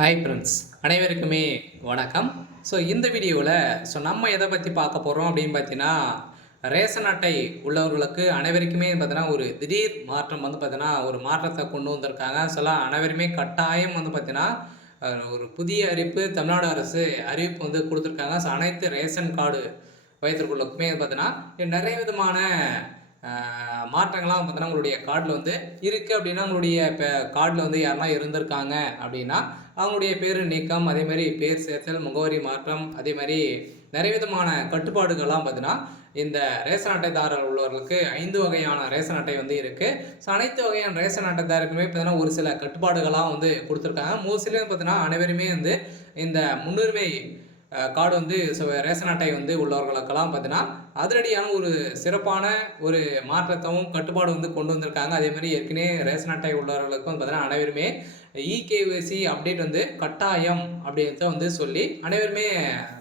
Hi friends, அனைவருக்குமே வணக்கம். இந்த வீடியோவில் நம்ம எதை பற்றி பார்க்க போகிறோம் அப்படின்னு பார்த்தீங்கன்னா, ரேஷன் அட்டை உள்ளவர்களுக்கு அனைவருக்குமே பார்த்தீங்கன்னா ஒரு திடீர் மாற்றம் பார்த்தீங்கன்னா ஒரு மாற்றத்தை கொண்டு வந்திருக்காங்க. அனைவருமே கட்டாயம் பார்த்தீங்கன்னா ஒரு புதிய அறிவிப்பு தமிழ்நாடு அரசு அறிவிப்பு கொடுத்துருக்காங்க. அனைத்து ரேஷன் கார்டு வைத்திருக்கிறவர்களுக்குமே பார்த்தீங்கன்னா நிறைய விதமான மாற்றங்கள்லாம் பார்த்தீங்கன்னா உங்களுடைய கார்டில் இருக்குது அப்படின்னா, உங்களுடைய இப்போ கார்டில் யாரெல்லாம் இருந்திருக்காங்க அப்படின்னா அவங்களுடைய பேர் நீக்கம், அதேமாதிரி பேர் சேர்த்தல், முகவரி மாற்றம், அதேமாதிரி நிறைய விதமான கட்டுப்பாடுகள்லாம் பார்த்தீங்கன்னா இந்த ரேஷன் அட்டைதாரர் உள்ளவர்களுக்கு 5 வகையான ரேஷன் அட்டை இருக்குது. அனைத்து வகையான ரேஷன் அட்டைதாரருக்குமே பார்த்தீங்கன்னா ஒரு சில கட்டுப்பாடுகள்லாம் கொடுத்துருக்காங்க. மோஸ்ட்லி பார்த்தீங்கன்னா அனைவருமே இந்த முன்னுரிமை கார்டு ரேஷன் அட்டை உள்ளவர்களுக்கெல்லாம் பார்த்தீங்கன்னா அதிரடியான ஒரு சிறப்பான ஒரு மாற்றத்தையும் கட்டுப்பாடு கொண்டு வந்திருக்காங்க. அதேமாதிரி ஏற்கனவே ரேஷன் அட்டை உள்ளவர்களுக்கும் பார்த்தீங்கன்னா அனைவருமே இகேஒய்சி அப்டேட் கட்டாயம் அப்படின்றத சொல்லி அனைவருமே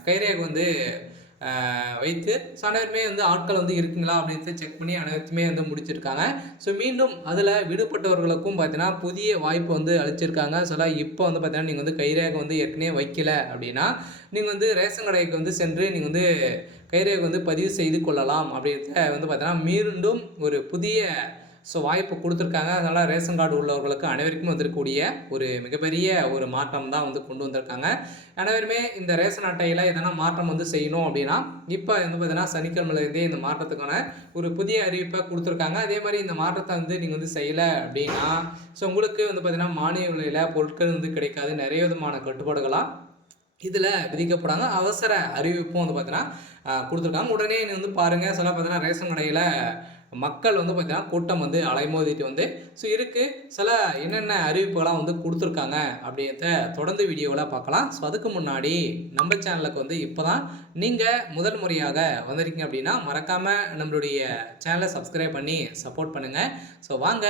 கைரேகை வைத்து அனைவருமே ஆட்கள் இருக்குங்களா அப்படின்றத செக் பண்ணி அனைத்துமே முடிச்சிருக்காங்க. மீண்டும் அதில் விடுபட்டவர்களுக்கும் பார்த்தீங்கன்னா புதிய வாய்ப்பு அளிச்சிருக்காங்க. இப்போ பார்த்தீங்கன்னா நீங்கள் கைரேகை ஏற்கனவே வைக்கல அப்படின்னா நீங்கள் ரேஷன் கடைக்கு சென்று நீங்கள் கைரேகை பதிவு செய்து கொள்ளலாம் அப்படின்றத பார்த்தீங்கன்னா மீண்டும் ஒரு புதிய வாய்ப்பு கொடுத்துருக்காங்க. அதனால் ரேஷன் கார்டு உள்ளவர்களுக்கு அனைவருக்கும் வந்திருக்கக்கூடிய ஒரு மிகப்பெரிய ஒரு மாற்றம் தான் கொண்டு வந்திருக்காங்க. அனைவருமே இந்த ரேஷன் அட்டையில் எதனா மாற்றம் செய்யணும் அப்படின்னா இப்போ பார்த்தீங்கன்னா சனிக்கிழமையிலேருந்தே இந்த மாற்றத்துக்கான ஒரு புதிய அறிவிப்பை கொடுத்துருக்காங்க. அதே மாதிரி இந்த மாற்றத்தை நீங்கள் செய்யலை அப்படின்னா உங்களுக்கு பார்த்தீங்கன்னா மானிய விலையில் பொருட்கள் கிடைக்காது. நிறைய விதமான கட்டுப்பாடுகளாக இதில் விதிக்கப்படாங்க. அவசர அறிவிப்பும் பார்த்தீங்கன்னா கொடுத்துருக்காங்க. உடனே நீ பாருங்கள். பார்த்தீங்கன்னா ரேஷன் கடையில் மக்கள் பார்த்தீங்கன்னா கூட்டம் அலைமோதிட்டு இருக்குது. என்னென்ன அறிவிப்புகளாக கொடுத்துருக்காங்க அப்படின்றத தொடர்ந்து வீடியோவில் பார்க்கலாம். அதுக்கு முன்னாடி நம்ம சேனலுக்கு இப்போ தான் நீங்கள் முதல் முறையாக வந்திருக்கீங்க அப்படின்னா மறக்காமல் நம்மளுடைய சேனலை சப்ஸ்கிரைப் பண்ணி சப்போர்ட் பண்ணுங்கள். வாங்க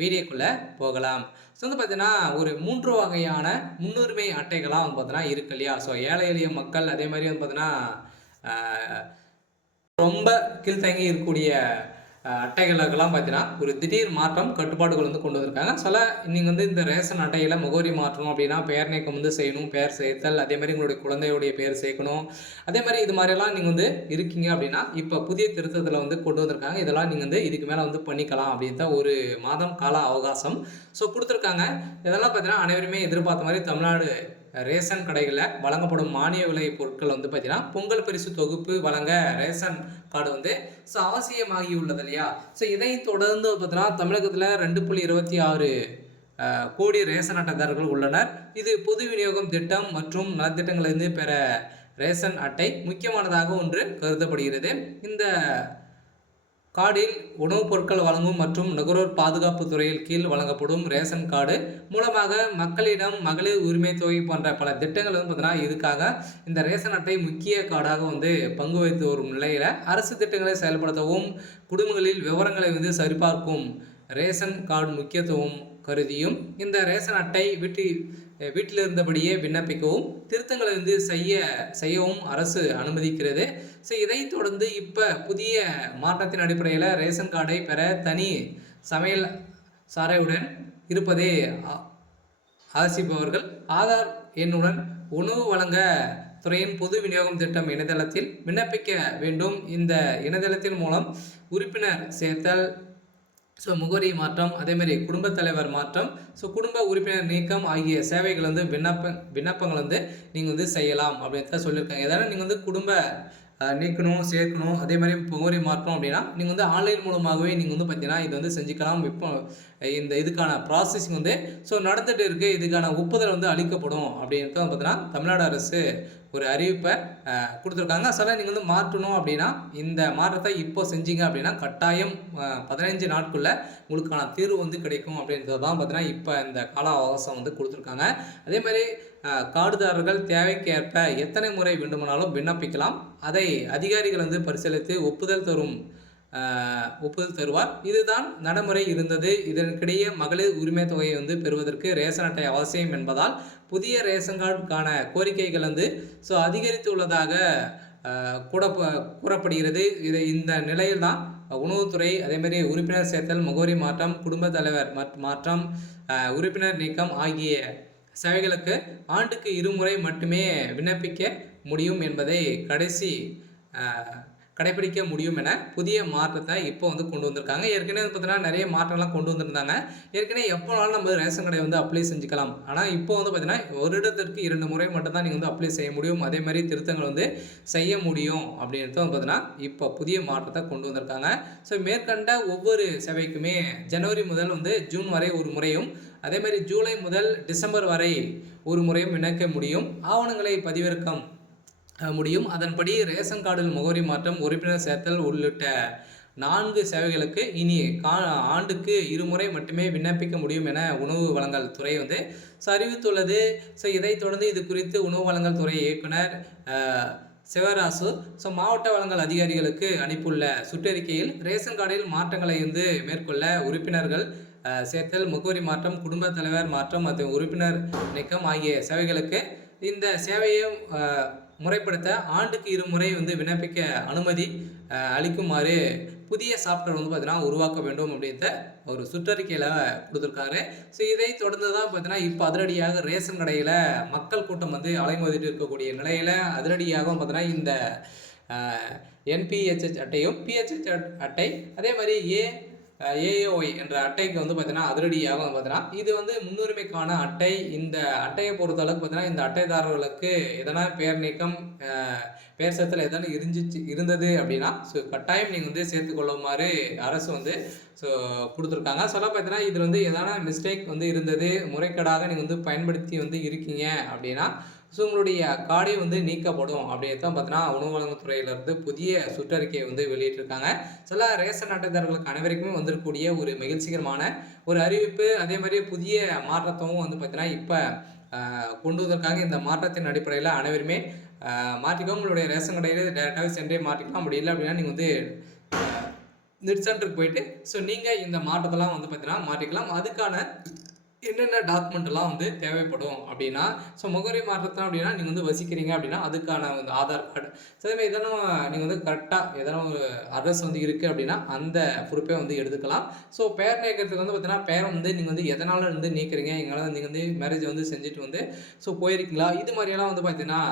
வீடியோக்குள்ளே போகலாம். பார்த்தீங்கன்னா ஒரு 3 வகையான முன்னுரிமை அட்டைகளாக பார்த்தீங்கன்னா இருக்கு இல்லையா. ஏழை எளிய மக்கள், அதே மாதிரி பார்த்தீங்கன்னா ரொம்ப கீழ்த்தங்கி இருக்கக்கூடிய அட்டைகளுக்கெல்லாம் பார்த்தீங்கன்னா ஒரு திடீர் மாற்றம் கட்டுப்பாடுகள் கொண்டு வந்திருக்காங்க. நீங்கள் இந்த ரேஷன் அட்டையில் முகவரி மாற்றணும் அப்படின்னா பெயர் நீக்கம் செய்யணும், பெயர் சேர்த்தல், அதே மாதிரி உங்களுடைய குழந்தையுடைய பெயர் சேர்க்கணும். அதே மாதிரி இது மாதிரிலாம் நீங்கள் இருக்கீங்க அப்படின்னா இப்போ புதிய திருத்தத்தில் கொண்டு வந்திருக்காங்க. இதெல்லாம் நீங்கள் இதுக்கு மேலே பண்ணிக்கலாம் அப்படின்ற ஒரு மாதம் கால அவகாசம் கொடுத்துருக்காங்க. இதெல்லாம் பார்த்தீங்கன்னா அனைவருமே எதிர்பார்த்த மாதிரி தமிழ்நாடு ரேஷன் கடைகளில் வழங்கப்படும் மானிய விலை பொருட்கள் பார்த்தீங்கன்னா பொங்கல் பரிசு தொகுப்பு வழங்க ரேஷன் கார்டு அவசியமாகி உள்ளது இல்லையா. இதை தொடர்ந்து பார்த்தீங்கன்னா தமிழகத்தில் 2.26 கோடி ரேஷன் அட்டைதாரர்கள் உள்ளனர். இது பொது விநியோகம் திட்டம் மற்றும் நலத்திட்டங்களிலிருந்து பெற ரேஷன் அட்டை முக்கியமானதாக ஒன்று கருதப்படுகிறது. இந்த கார்டில் உணவுப் பொருட்கள் வழங்கும் மற்றும் நுகர்வோர் பாதுகாப்பு துறையில் கீழ் வழங்கப்படும் ரேஷன் கார்டு மூலமாக மக்களிடம் மகளிர் உரிமை தொகை போன்ற பல திட்டங்கள் பார்த்தீங்கன்னா இதுக்காக இந்த ரேஷன் அட்டை முக்கிய கார்டாக பங்கு வைத்து வரும் நிலையில் அரசு திட்டங்களை செயல்படுத்தவும் குடும்பங்களில் விவரங்களை சரிபார்க்கும் ரேஷன் கார்டு முக்கியத்துவம் கருதியும் இந்த ரேஷன் அட்டை வீட்டில் இருந்தபடியே விண்ணப்பிக்கவும் திருத்தங்களை செய்யவும் அரசு அனுமதிக்கிறது. இதைத் தொடர்ந்து இப்போ புதிய மாற்றத்தின் அடிப்படையில் ரேஷன் கார்டை பெற தனி சமையல் சாரையுடன் இருப்பதே ஆசிப்பவர்கள் ஆதார் எண்ணுடன் உணவு வழங்க துறையின் பொது விநியோகம் திட்டம் இணையதளத்தில் விண்ணப்பிக்க வேண்டும். இந்த இணையதளத்தின் மூலம் உறுப்பினர் சேர்த்தல், முகவரி மாற்றம், அதேமாதிரி குடும்பத் தலைவர் மாற்றம், குடும்ப உறுப்பினர் நீக்கம் ஆகிய சேவைகள் விண்ணப்பங்கள் நீங்கள் செய்யலாம் அப்படின்னு சொல்லியிருக்காங்க. எதாவது நீங்கள் குடும்ப நீக்கணும், சேர்க்கணும், அதே மாதிரி முகவரி மாற்றணும் அப்படின்னா நீங்கள் ஆன்லைன் மூலமாகவே நீங்கள் பார்த்தீங்கன்னா இது செஞ்சுக்கலாம். இப்போ இந்த இதுக்கான ப்ராசஸிங் நடந்துகிட்டு இருக்குது. இதுக்கான ஒப்புதல் அளிக்கப்படும் அப்படின்ட்டு பார்த்தீங்கன்னா தமிழ்நாடு அரசு ஒரு அறிவிப்பை கொடுத்துருக்காங்க. நீங்கள் மாற்றணும் அப்படின்னா இந்த மாற்றத்தை இப்போ செஞ்சீங்க அப்படின்னா கட்டாயம் 15 நாட்குள்ளே உங்களுக்கான தீர்வு கிடைக்கும் அப்படின்றது தான் பார்த்தீங்கன்னா இப்போ இந்த கால அவகாசம் கொடுத்துருக்காங்க. அதே மாதிரி கார்டுதாரர்கள் தேவைக்கேற்ப எத்தனை முறை வேண்டுமானாலும் விண்ணப்பிக்கலாம். அதை அதிகாரிகள் பரிசீலித்து ஒப்புதல் தருவார். இதுதான் நடைமுறை இருந்தது. இதற்கிடையே மகளிர் உரிமை தொகையை பெறுவதற்கு ரேஷன் அட்டை அவசியம் என்பதால் புதிய ரேஷன் கார்டுக்கான கோரிக்கைகள் அதிகரித்துள்ளதாக கூறப்படுகிறது. இந்த நிலையில் தான் உணவுத்துறை, அதேமாதிரி உறுப்பினர் சேர்த்தல், முகவரி மாற்றம், குடும்ப தலைவர் மாற்றம், உறுப்பினர் நீக்கம் ஆகிய சேவைகளுக்கு ஆண்டுக்கு இருமுறை மட்டுமே விண்ணப்பிக்க முடியும் என்பதை கடைபிடிக்க முடியும் என புதிய மாற்றத்தை இப்போ வந்து கொண்டு வந்திருக்காங்க. ஏற்கனவே பார்த்தீங்கன்னா நிறைய மாற்றம்லாம் கொண்டு வந்திருந்தாங்க. ஏற்கனவே எப்போனாலும் நம்ம ரேஷன் கடை வந்து அப்ளை செஞ்சுக்கலாம். ஆனால் இப்போ வந்து பார்த்தீங்கன்னா வருடத்திற்கு 2 முறை மட்டும் தான் நீங்கள் வந்து அப்ளை செய்ய முடியும். அதே மாதிரி திருத்தங்கள் வந்து செய்ய முடியும் அப்படின்றது வந்து பார்த்தீங்கன்னா இப்போ புதிய மாற்றத்தை கொண்டு வந்திருக்காங்க. ஸோ மேற்கண்ட ஒவ்வொரு சேவைக்குமே ஜனவரி முதல் வந்து ஜூன் வரை ஒரு முறையும், அதே மாதிரி ஜூலை முதல் டிசம்பர் வரை ஒரு முறையும் விண்ணப்பிக்க முடியும். ஆவணங்களை பதிவிறக்கம் முடியும். அதன்படி ரேஷன் கார்டில் முகவரி மாற்றம், உறுப்பினர் சேர்த்தல் உள்ளிட்ட 4 சேவைகளுக்கு இனி ஆண்டுக்கு இருமுறை மட்டுமே விண்ணப்பிக்க முடியும் என உணவு வழங்கல் துறை வந்து அறிவித்துள்ளது. ஸோ இதைத் தொடர்ந்து இது குறித்து உணவு வழங்கல் துறை இயக்குனர் சிவராசு மாவட்ட வழங்கல் அதிகாரிகளுக்கு அனுப்பியுள்ள சுற்றறிக்கையில் ரேஷன் கார்டில் மாற்றங்களை வந்து மேற்கொள்ள உறுப்பினர்கள் சேர்த்தல், முகவரி மாற்றம், குடும்ப தலைவர் மாற்றம் மற்றும் உறுப்பினர் நீக்கம் ஆகிய சேவைகளுக்கு இந்த சேவையை முறைப்படுத்த ஆண்டுக்கு இருமுறை வந்து விண்ணப்பிக்க அனுமதி அளிக்குமாறு புதிய சாஃப்ட்வேர் வந்து பார்த்தீங்கன்னா உருவாக்க வேண்டும் அப்படின்ற ஒரு சுற்றறிக்கையில் கொடுத்துருக்காரு. ஸோ இதை தொடர்ந்து தான் பார்த்தீங்கன்னா இப்போ அதிரடியாக ரேஷன் கடையில் மக்கள் கூட்டம் வந்து அலைமோதிட்டு இருக்கக்கூடிய நிலையில் அதிரடியாக பார்த்தீங்கன்னா இந்த என்பிஹெச்ஹெச் அட்டையும் பிஹெச்ஹெச் அட்டை அதே மாதிரி ஏஓஒய் என்ற அட்டைக்கு வந்து பார்த்தீங்கன்னா அதிரடியாக வந்து பார்த்தீங்கன்னா இது வந்து முன்னுரிமைக்கான அட்டை. இந்த அட்டையை பொறுத்தளவுக்கு பார்த்தீங்கன்னா இந்த அட்டைதாரர்களுக்கு எதனா பேர் நீக்கம், பேர் சேர்த்தல் எதனா இருந்தது அப்படின்னா ஸோ கட்டாயம் நீங்கள் வந்து சேர்த்துக்கொள்ளுமாறு அரசு வந்து கொடுத்துருக்காங்க. சொல்ல பார்த்தீங்கன்னா இதில் வந்து எதனா மிஸ்டேக் வந்து இருந்தது, முறைகேடாக நீங்கள் வந்து பயன்படுத்தி வந்து இருக்கீங்க அப்படின்னா ஸோ உங்களுடைய கார்டே வந்து நீக்கப்படும் அப்படின்னு தான் பார்த்தீங்கன்னா உணவு வழங்கல் துறையிலிருந்து புதிய சுற்றறிக்கையை வந்து வெளியிட்டிருக்காங்க. சில ரேஷன் அட்டைதாரர்களுக்கு அனைவருக்குமே வந்திருக்கக்கூடிய ஒரு மகிழ்ச்சிகரமான ஒரு அறிவிப்பு. அதே மாதிரி புதிய மாற்றத்தையும் வந்து பார்த்தீங்கன்னா இப்போ கொண்டு வந்திருக்காங்க. இந்த மாற்றத்தின் அடிப்படையில் அனைவருமே மாற்றிக்கோ, உங்களுடைய ரேஷன் கடையில் டேரெக்டாகவே சென்றே மாற்றிக்கலாம். அப்படி இல்லை அப்படின்னா நீங்கள் வந்து நெட் சென்டருக்கு போயிட்டு ஸோ நீங்கள் இந்த மாற்றத்தெல்லாம் வந்து பார்த்தீங்கன்னா மாற்றிக்கலாம். அதுக்கான என்னென்ன டாக்குமெண்ட்லாம் வந்து தேவைப்படும் அப்படின்னா முகவரி மாற்றத்தான் அப்படின்னா நீங்கள் வந்து வசிக்கிறீங்க அப்படின்னா அதுக்கான வந்து ஆதார் கார்டு, அதேமாதிரி இதெல்லாம் நீங்கள் வந்து கரெக்டாக எதனா ஒரு அட்ரஸ் வந்து இருக்குது அப்படின்னா அந்த ப்ரூஃபே வந்து எடுத்துக்கலாம். பேர் நீக்கிறதுக்கு வந்து பார்த்தீங்கன்னா பேரை வந்து நீங்கள் வந்து எதனால் வந்து நீக்கிறீங்க, எங்களால் நீங்கள் வந்து மேரேஜ் வந்து செஞ்சுட்டு வந்து போயிருக்கீங்களா, இது மாதிரியெல்லாம் வந்து பார்த்தீங்கன்னா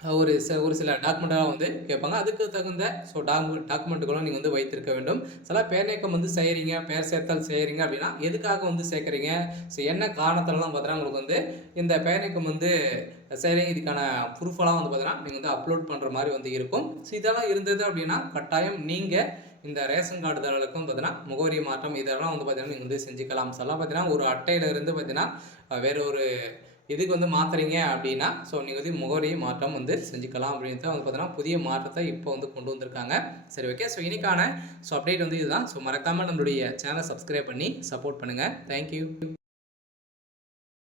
ஒரு சில டாக்குமெண்ட்டாக வந்து கேட்பாங்க. அதுக்கு தகுந்த டாக்குமெண்ட்டுகளும் நீங்கள் வந்து வைத்திருக்க வேண்டும். சில பேர் நீக்கம் வந்து செய்கிறீங்க, பேர் சேர்த்தல் செய்கிறீங்க அப்படின்னா எதுக்காக வந்து சேர்க்குறீங்க, என்ன காரணத்திலலாம் பார்த்தீங்கன்னா உங்களுக்கு வந்து இந்த பேர் நீக்கம் வந்து செய்கிறீங்க, இதுக்கான ப்ரூஃபெல்லாம் வந்து பார்த்தீங்கன்னா நீங்கள் வந்து அப்லோட் பண்ணுற மாதிரி வந்து இருக்கும். இதெல்லாம் இருந்தது அப்படின்னா கட்டாயம் நீங்கள் இந்த ரேஷன் கார்டுதாரர்களுக்கும் பார்த்தீங்கன்னா முகவரி மாற்றம் இதெல்லாம் வந்து பார்த்தீங்கன்னா நீங்கள் வந்து செஞ்சுக்கலாம். பார்த்தீங்கன்னா ஒரு அட்டையிலிருந்து பார்த்தீங்கன்னா வேறு ஒரு இதுக்கு வந்து மாற்றுறீங்க அப்படின்னா நீங்கள் வந்து முகவரி மாற்றம் வந்து செஞ்சுக்கலாம் அப்படின்னு தான் வந்து பார்த்தீங்கன்னா புதிய மாற்றத்தை இப்போ வந்து கொண்டு வந்திருக்காங்க. சரி, ஓகே. இன்னைக்கான அப்டேட் வந்து இதுதான். மறக்காமல் நம்மளுடைய சேனலை சப்ஸ்கிரைப் பண்ணி சப்போர்ட் பண்ணுங்கள். தேங்க்யூ.